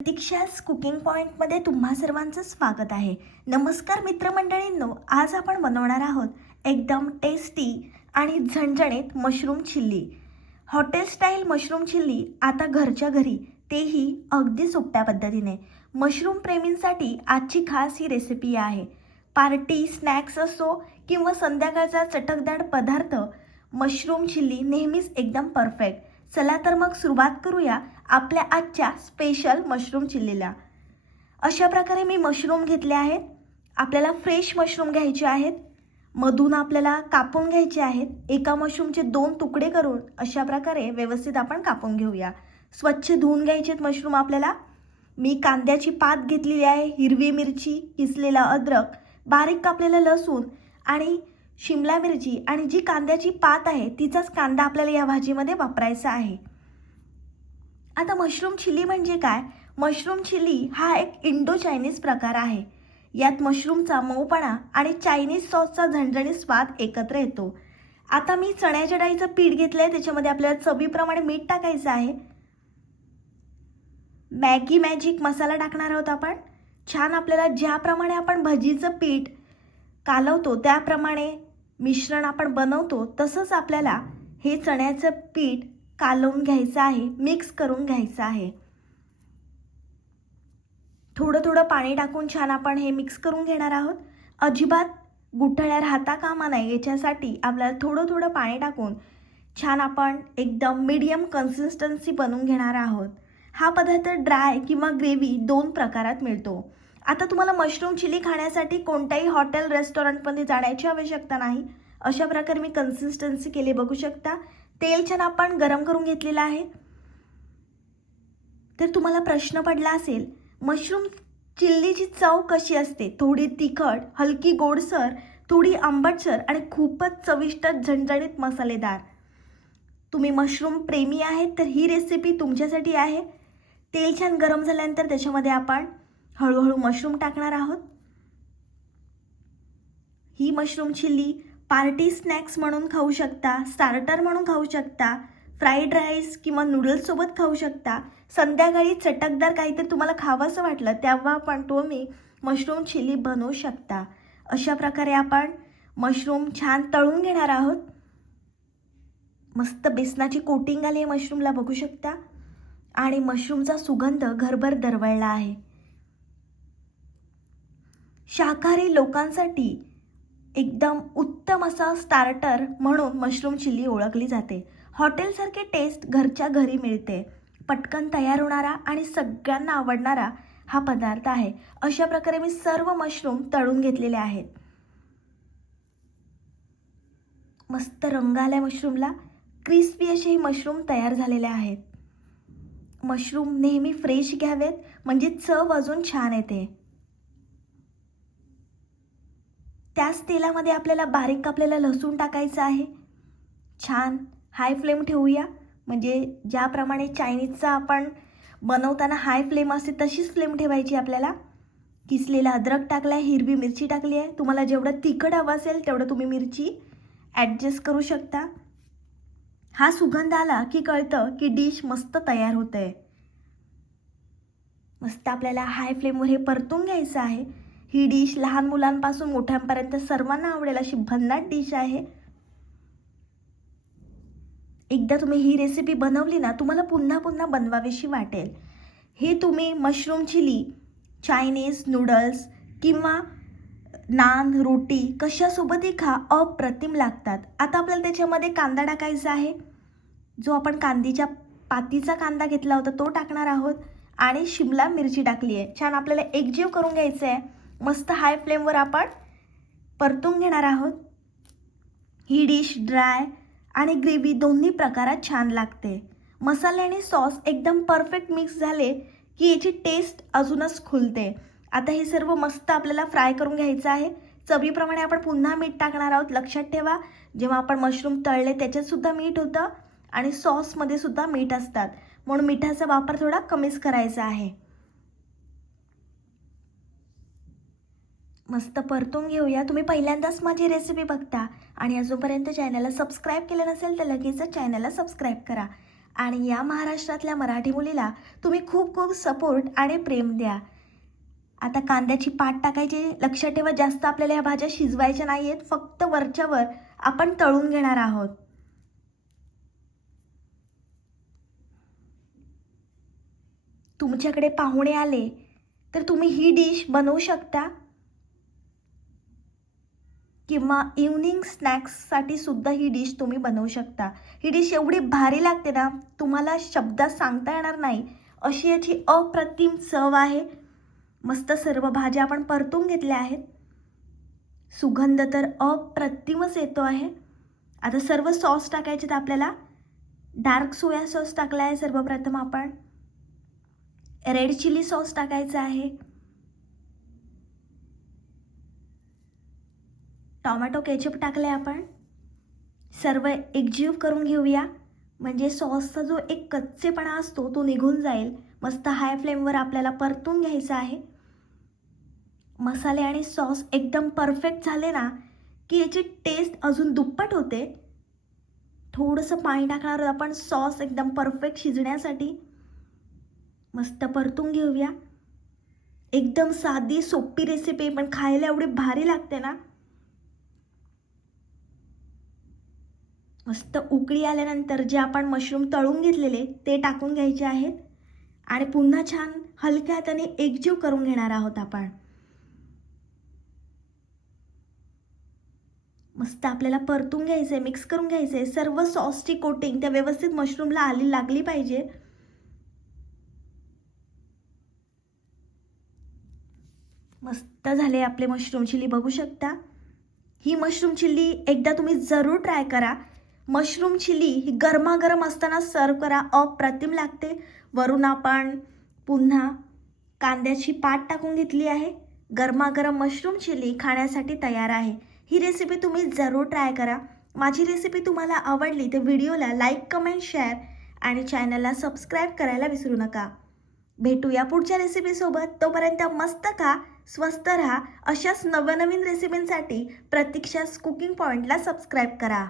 प्रतीक्षास cooking पॉईंटमध्ये तुम्हा सर्वांचं स्वागत आहे. नमस्कार मित्रमंडळींनो आज आपण बनवणार आहोत एकदम टेस्टी आणि झणझणीत mushroom chilli hotel style mushroom chilli आता घरच्या घरी तेही अगदी सोप्या पद्धतीने. मशरूम प्रेमींसाठी आजची खास ही रेसिपी आहे. पार्टी स्नॅक्स असो किंवा संध्याकाळचा चटकदार पदार्थ मशरूम चिल्ली नेहमीच एकदम परफेक्ट चला तर मग सुरुवात करूया आपल्या आजच्या स्पेशल मशरूम चिल्लीला. अशा प्रकारे मी मशरूम घेतले आहेत. आपल्याला फ्रेश मशरूम घ्यायचे आहेत. मधून आपल्याला कापून घ्यायचे आहेत. एका मशरूमचे दोन तुकडे करून अशा प्रकारे व्यवस्थित आपण कापून घेऊया. स्वच्छ धुवून घ्यायचे आहेत मशरूम आपल्याला. मी कांद्याची पात घेतलेली आहे हिरवी मिरची किसलेला अद्रक बारीक कापलेलं लसूण आणि शिमला मिरची. आणि जी कांद्याची पात आहे तिचाच कांदा आपल्याला या भाजीमध्ये वापरायचा आहे. आता मशरूम चिली म्हणजे काय? मशरूम चिली हा एक इंडो चायनीज प्रकार आहे. यात मशरूमचा मऊपणा आणि चायनीज सॉसचा झणझणीत स्वाद एकत्र येतो. आता मी चण्याच्या डाळीचं पीठ घेतलं आहे त्याच्यामध्ये आपल्याला चवीप्रमाणे मीठ टाकायचं आहे. मॅगी मॅजिक मसाला टाकणार आहोत आपण. छान आपल्याला ज्याप्रमाणे आपण भजीचं पीठ कालवतो त्याप्रमाणे मिश्रण आपण बनवतो तसंच आपल्याला हे चण्याचं पीठ कालवून घ्यायचं आहे मिक्स करून घ्यायचं आहे. थोडं थोडं पाणी टाकून छान आपण हे मिक्स करून घेणार आहोत. अजिबात गुठळ्या राहता कामा नाही याच्यासाठी आपल्याला थोडं थोडं पाणी टाकून छान आपण एकदम मीडियम कन्सिस्टन्सी बनवून घेणार आहोत. हा पदार्थ ड्राय किंवा ग्रेव्ही दोन प्रकारात मिळतो. आता तुम्हाला मशरूम चिली खाण्यासाठी कोणत्याही हॉटेल रेस्टॉरंटमध्ये जाण्याची आवश्यकता नाही. अशा प्रकारे मी कन्सिस्टन्सी केली बघू शकता. तेल छान आपण गरम करून घेतलेलं आहे. तर तुम्हाला प्रश्न पडला असेल मशरूम चिल्लीची चव कशी असते? थोडी तिखट हलकी गोडसर थोडी आंबटसर आणि खूपच चविष्ट झणझणीत मसालेदार. तुम्ही मशरूम प्रेमी आहेत तर ही रेसिपी तुमच्यासाठी आहे. तेल छान गरम झाल्यानंतर त्याच्यामध्ये आपण हळूहळू मशरूम टाकणार आहोत. ही मशरूम चिल्ली पार्टी स्नॅक्स म्हणून खाऊ शकता स्टार्टर म्हणून खाऊ शकता फ्राईड राईस किंवा नूडल्ससोबत खाऊ शकता. संध्याकाळी चटकदार काहीतरी तुम्हाला खावंसं वाटलं तेव्हा पण तुम्ही मशरूम चिली बनवू शकता. अशा प्रकारे आपण मशरूम छान तळून घेणार आहोत. मस्त बेसनाची कोटिंग आली आहे मशरूमला बघू शकता. आणि मशरूमचा सुगंध घरभर दरवळला आहे. शाकाहारी लोकांसाठी एकदम उत्तम असा स्टार्टर म्हणून मशरूम चिल्ली ओळखली जाते. हॉटेलसारखे टेस्ट घरच्या घरी मिळते. पटकन तयार होणारा आणि सगळ्यांना आवडणारा हा पदार्थ आहे. अशा प्रकारे मी सर्व मशरूम तळून घेतलेले आहेत. मस्त रंग आलाय मशरूमला क्रिस्पी असे हे मशरूम तयार झालेले आहेत. मशरूम नेहमी फ्रेश घ्यावेत. म्हणजे चव अजून छान येते. त्याच तेलामध्ये आपल्याला बारीक कापलेला लसूण टाकायचं आहे. छान हाय फ्लेम ठेवूया. म्हणजे ज्याप्रमाणे चायनीजचा आपण बनवताना हाय फ्लेम असते तशीच फ्लेम ठेवायची आपल्याला. किसलेला अद्रक टाकला आहे हिरवी मिरची टाकली आहे. तुम्हाला जेवढं तिखट हवं असेल तेवढं तुम्ही मिरची ॲडजस्ट करू शकता. हा सुगंध आला की कळतं की डिश मस्त तयार होतं आहे मस्त आपल्याला हाय फ्लेमवर हे परतून घ्यायचं आहे. ही डिश लहान मुलांपासून मोठ्यांपर्यंत सर्वांना आवडेल अशी भन्नाट डिश आहे. एकदा तुम्ही ही रेसिपी बनवली ना तुम्हाला पुन्हा पुन्हा बनवावीशी वाटेल. हे तुम्ही मशरूम चिली चायनीज नूडल्स किंवा नान रोटी कशासोबतही खा अप्रतिम लागतात. आता आपल्याला त्याच्यामध्ये कांदा टाकायचा आहे. जो आपण कांदीच्या पातीचा कांदा घेतला होता तो टाकणार आहोत. आणि शिमला मिरची टाकली आहे. छान आपल्याला एकजीव करून घ्यायचं आहे मस्त हाय फ्लेमवर आपण परतून घेणार आहोत. ही डिश ड्राय आणि ग्रेव्ही दोन्ही प्रकारात छान लागते. मसाले आणि सॉस एकदम परफेक्ट मिक्स झाले की याची टेस्ट अजूनच खुलते. आता हे सर्व मस्त आपल्याला फ्राय करून घ्यायचं आहे. चवीप्रमाणे आपण पुन्हा मीठ टाकणार आहोत. लक्षात ठेवा जेव्हा आपण मशरूम तळले त्याच्यातसुद्धा मीठ होतं आणि सॉसमध्ये सुद्धा मीठ असतात. म्हणून मिठाचा वापर थोडा कमीच करायचा आहे. मस्त परतून घेऊया. तुम्ही पहिल्यांदाच माझी रेसिपी बघता आणि अजूनपर्यंत चॅनलला सबस्क्राईब केलं नसेल तर लगेचच चॅनलला सबस्क्राईब करा. आणि या महाराष्ट्रातल्या मराठी मुलीला तुम्ही खूप खूप सपोर्ट आणि प्रेम द्या. आता कांद्याची पाट टाकायची लक्षात ठेवा जास्त आपल्याला ह्या भाज्या शिजवायच्या नाही आहेत फक्त वरच्यावर आपण तळून घेणार आहोत. तुमच्याकडे पाहुणे आले तर तुम्ही ही डिश बनवू शकता. किंवा इव्हनिंग स्नॅक्ससाठी सुद्धा ही डिश तुम्ही बनवू शकता. ही डिश एवढी भारी लागते ना तुम्हाला शब्दात सांगता येणार नाही. अशी याची अप्रतिम चव आहे. मस्त सर्व भाज्या आपण परतून घेतल्या आहेत. सुगंध तर अप्रतिमच येतो आहे. आता सर्व सॉस टाकायचे आहेत आपल्याला. डार्क सोया सॉस टाकला आहे सर्वप्रथम आपण. रेड चिली सॉस टाकायचा आहे. टॉमॅटो केचप टाकले आपण. सर्व एकजीव करून घेऊया. म्हणजे सॉसचा जो एक कच्चेपणा असतो तो निघून जाईल. मस्त हाय फ्लेमवर आपल्याला परतून घ्यायचा आहे. मसाले आणि सॉस एकदम परफेक्ट झाले ना की याची टेस्ट अजून दुप्पट होते. थोडंसं पाणी टाकणार आपण सॉस एकदम परफेक्ट शिजण्यासाठी. मस्त परतून घेऊया. एकदम साधी सोपी रेसिपी पण खायला एवढी भारी लागते ना. मस्त उकळी आल्यानंतर जे आपण मशरूम तळून घेतलेले ते टाकून घ्यायचे आहेत. आणि पुन्हा छान हलक्या हाताने एकजीव करून घेणार आहोत आपण. मस्त आपल्याला परतून घ्यायचे मिक्स करून घ्यायचे सर्व सॉसची कोटिंग त्या व्यवस्थित मशरूमला आली लागली पाहिजे. मस्त झाले आपले मशरूम चिली बघू शकता. ही मशरूम चिल्ली एकदा तुम्ही जरूर ट्राय करा. मशरूम चिली ही गरमागरम असताना सर्व करा अप्रतिम लागते. वरून आपण पुन्हा कांद्याची पाट टाकून घेतली आहे. गरमागरम मशरूम चिली खाण्यासाठी तयार आहे. ही रेसिपी तुम्ही जरूर ट्राय करा. माझी रेसिपी तुम्हाला आवडली तर व्हिडिओला लाईक कमेंट शेअर आणि चॅनलला सबस्क्राईब करायला विसरू नका. भेटूया पुढच्या रेसिपीसोबत तोपर्यंत मस्त खा स्वस्त राहा. अशाच नवनवीन रेसिपींसाठी प्रतीक्षास कुकिंग पॉईंटला सबस्क्राईब करा.